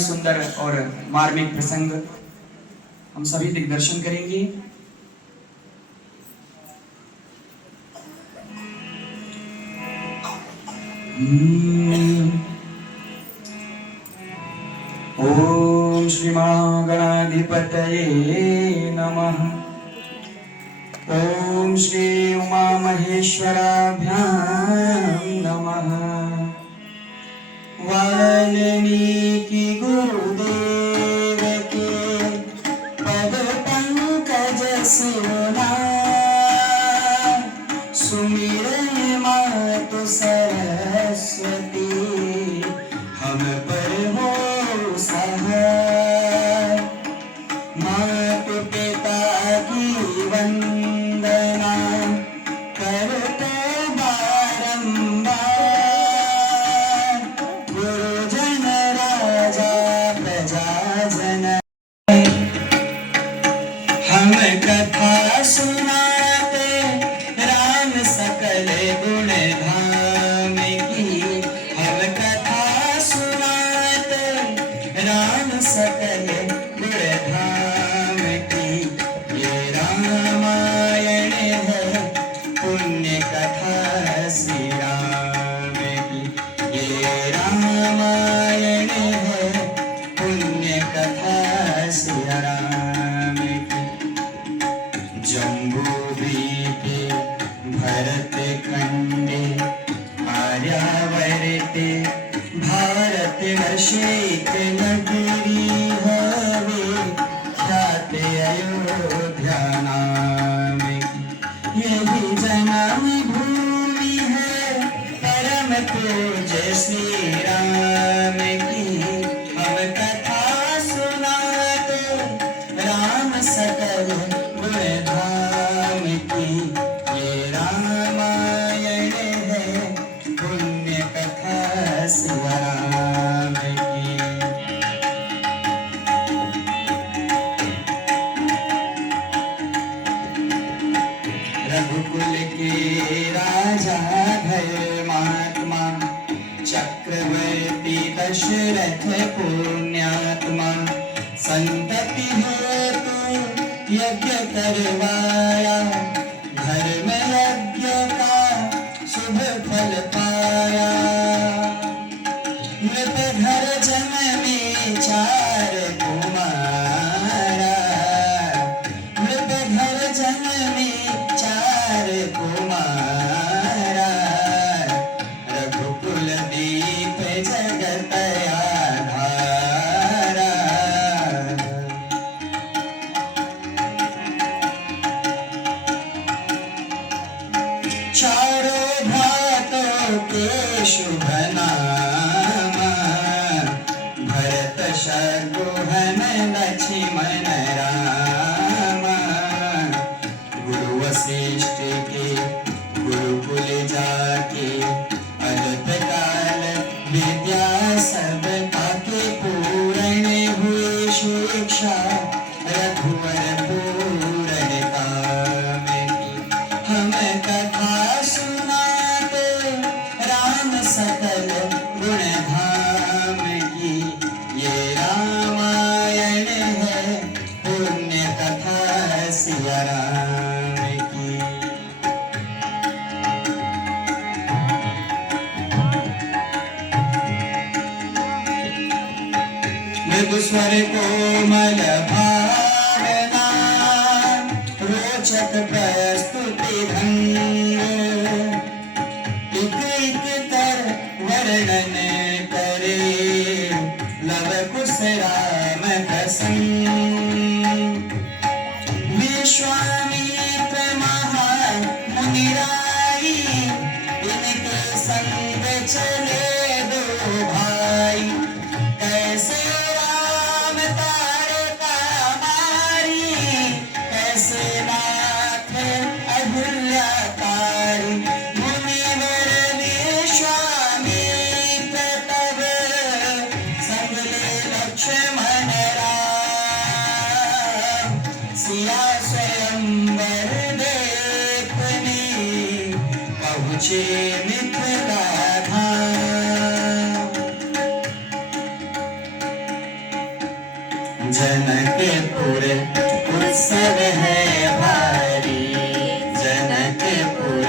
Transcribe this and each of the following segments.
सुंदर और मार्मिक प्रसंग हम सभी दिग्दर्शन करेंगे। ओम श्री महागणाधिपतये नमः। ओम श्री उमा महेश्वराभ्यां नमः। वाल्मीकि गुरुदेव के पद पंकज सुना, सुमिरन मातु सरस्वती हम पर हो सहाय। मातु पिता की वंदना करते बारंबार, गुरुजन राजा प्रजाजन हम कथा सुनाते राम सकल गुण धाम की। हम कथा सुनाते राम सकल गुण धाम की। ये रामायण है पुण्य कथा श्री राम की। ये रामायण है पुण्य कथा श्री राम की। जम्बूद्वीपे भरत खंडे आर्यावर्ते भारत वर्षेक नगरी हवे ख्यात अयोध्या नाम की। यही जन्म भूमि है परम पूज्य श्री राम की। हम कथा सुनाते राम सकल गुण धाम की। ये रामायण है पुण्य कथा श्री राम की। रघुकुल के राजा धर्मात्मा, चक्रवर्ती दशरथ पुण्यात्मा। संतति हेतु यज्ञ करवाया, धर्म यज्ञ का शुभ फल पाया। नृपधर जन्मे चार कुमारा, नृपधर जन्मे चार कुमारा। रघुकुल दीप जगत आधारा। चारों भातों के शुभ नाम, भरत शत्रुघ्न लक्ष्मण राम। गुरु वशिष्ठ के गुरुकुल जाके, अल्प काल विद्या सब पाके। पूर्ण हुए शिक्षा रघुवर पूर्ण काम की। हम कथा सुनाते राम सकल गुण धाम की। ये रामायण है पुण्य कथा श्री राम की। मृदु स्वर कोमल भावना, रोचक प्रस्तुति ढंग। एक एक कर वर्णन करे लव कुश राम प्रसंग। विश्वामित्र महामुनि राई, इनके संग चले दो भाई। कैसे राम तारका मारी, कैसे नाथ अहिल्या तारी। मुनिवर विश्वामित्र तब संग ले लक्ष्मण राम। सिया स्वयंवर देखने पहुँचे मिथिला धाम। जनकपुर उत्सव है भारी, जनकपुर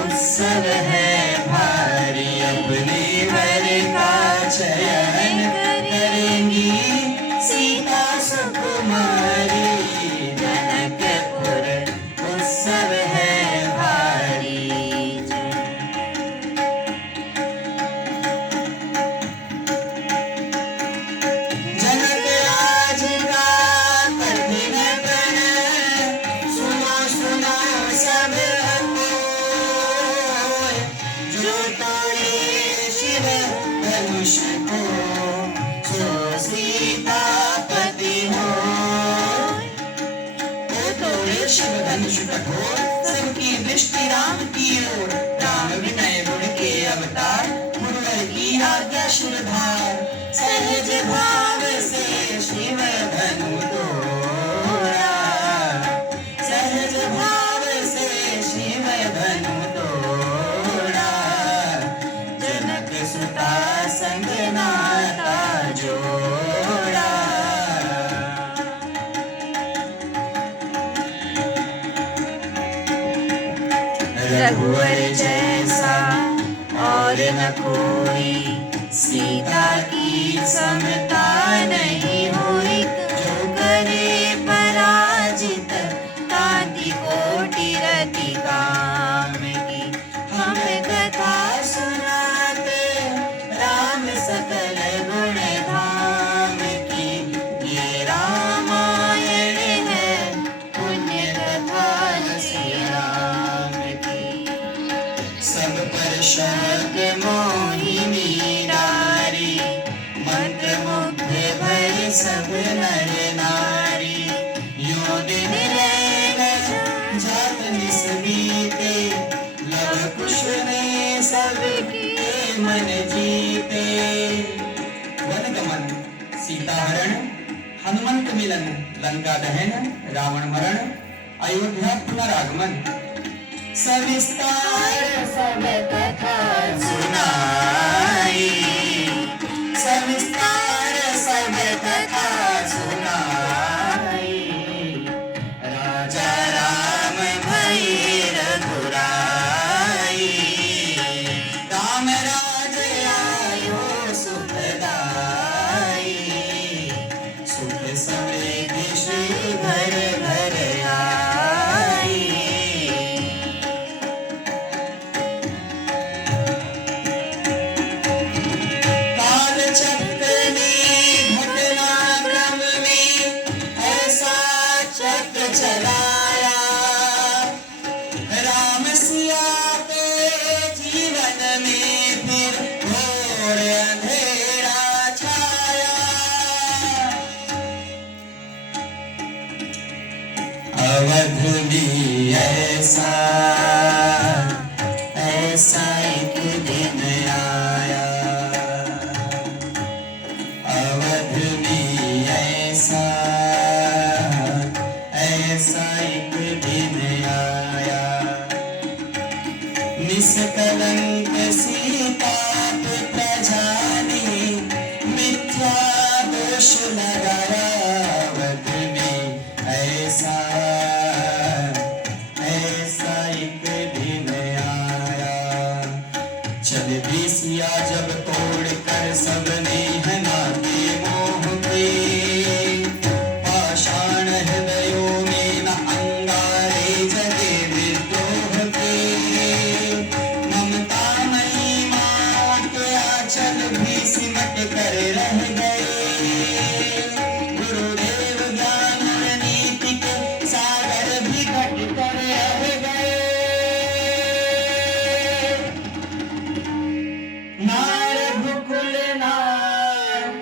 उत्सव है भारी। अपने वर का चयन करेंगी सीता सुकुमारी, जनकपुर उत्सव है भारी। जनक राज का कठिन प्रण सुनो सुनो सब कोय, जो तोड़े शिव धनुष को सो सीतापति होय। वो तोड़े शिव धनुष कठोर, सबकी दृष्टि राम की ओर। राम विनय गुण के अवतार, गुरुवर की आज्ञा शिरधार। सहज भाव से शिव धनु तोड़ा, सहज भाव से शिव धनु तोड़ा। जनक सुता संग नाता जोड़ा। रघुवर जैसा और न कोई, सीता की समता नहीं हुई। जो करे पराजित ताति कोटि रति काम की। हम कथा सुनाते राम सकल गुण धाम की। ये रामायण है पुण्य कथा श्री राम की। सब पर शब्द मोहिनी नारी, मंत्र मुग्ध भय सब नर नारी। यो दिन रैन जात निस बीते, लव कुश ने सबके मन जीते। वन गमन, सीता हरण, हनुमंत मिलन, लंका दहन, रावण मरण, अयोध्या पुनरागमन। सविस्तार सब कथा सुनाई, सविस्तार सब कथा सुनाई। राजा राम भई रघुराई, राम राज आयो सुखदाई। सुख समृद्धि श्री घर घर आई। काल चक्र में घटनाक्रम में ऐसा चक्र चलाया। राम सिया के जीवन में फिर घोर अंधेरा छाया। अवध भी ऐसा ऐसा एक दिन आया। अवध में ऐसा ऐसा एक दिन आया। निष्कलंक सीता पे प्रजा ने मिथ्या दोष लगाया। अवध में ऐसा ऐसा एक दिन आया। चल भी सिया जब तोड़ कर सबने हनाते मोह पे, पाषाण हृदयों में न अंगारे जगे विद्रोह के। ममता मई माँ के आंचल भी सिमट कर रह गए। गुरुदेव ज्ञान और नीति के सागर भी घट कर रह गए। नार रघुकुल नायक,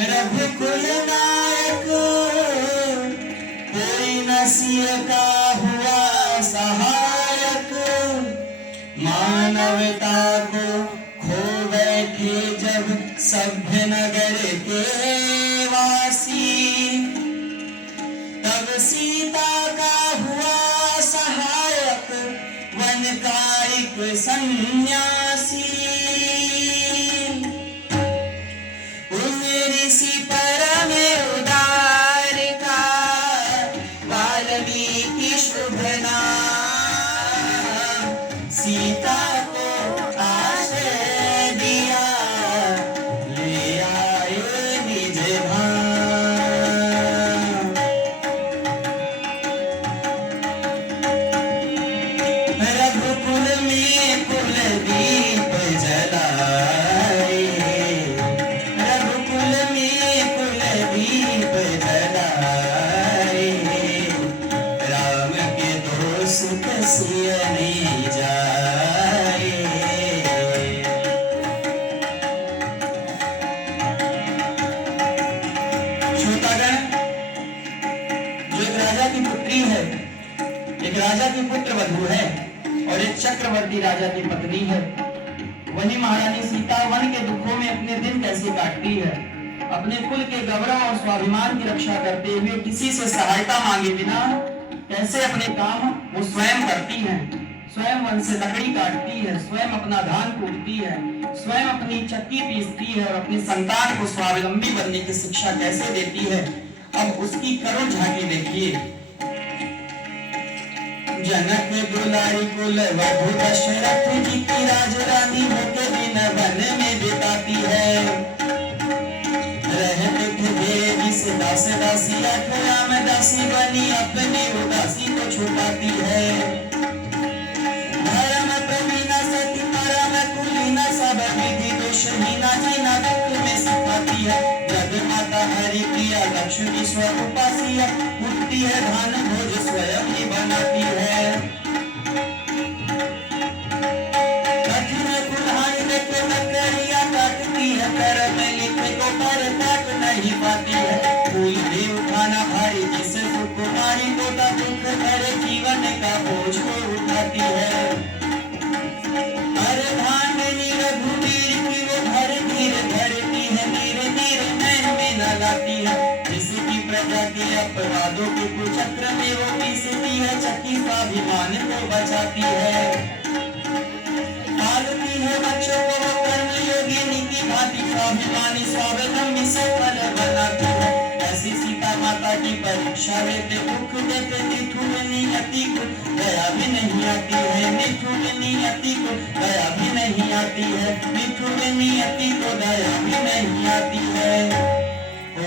रघुकुल नायक, कोई नसीह का हुआ सहायक। मानवता को खो बैठे जब सभ्य नगर के वासी, तब सीता का हुआ सहायक वन का एक सन्यासी। ऋषि परम उदार सीता को आश्रय दिया, ले आए निज धाम। रघुकुल में कुल दीप जलाए, रघुकुल में कुल दीप जलाए, राम के दोष कसिया नहीं जाए। श्रोतागण, जो एक राजा की पुत्री है, एक राजा की पुत्र वधू है और एक चक्रवर्ती राजा की पत्नी है, वही महारानी सीता वन के दुखों में अपने दिन कैसे काटती है, अपने कुल के गौरव और स्वाभिमान की रक्षा करते हुए किसी से सहायता मांगे बिना कैसे अपने काम वो स्वयं करती हैं, स्वयं वन से लकड़ी काटती है, स्वयं अपना धान कूटती है, स्वयं अपनी चक्की पीसती है और अपनी संतान को स्वावलंबी बनने की शिक्षा कैसे देती है। अब उसकी करुण झांकी देखिए। जनक दुलारी कुल वधू दशरथ जी की राजरानी होके दिन वन में बिताती है, रहते थे देवी से दास दासी, राम दासी बनी अपनी उदासी को छुपाती है। धर्म प्रवीणा सती परम कुलीना, सब विधि दोषहीना जीना दुख में सिखाती है। जग माता हरि प्रिया लक्ष्मी स्वरूपासिया, उठती है धान भोज स्वयं ही बनाती है। कठिन कुल्हाड़ी लेके मकड़िया काटती है, कर में लिखे को पर काट नहीं पाती है। फूल भी उठाना भारी जिसे सुकुमारी को का दुख भरे जीवन का बोझ को उठाती है। अरे भांडनी रघुवीर की वो भर धीरे धरती है, धीरे धीरे नैन में न लाती है। जिसकी प्रजा के अपराधों के कुचक्र में वो पीसती है, चक्की स्वाभिमान को बचाती है। पालती है बच्चों को वो कर्म योगी नीति भांति, स्वाभिमानी स्वावलंबी से फल बनाती है। ऐसी सीता माता की परीक्षा लेते दुख देते, निठुर नियति को दया भी नहीं आती है, निठुर नियति को दया भी नहीं आती है, निठुर नियति को दया भी नहीं आती है। ओ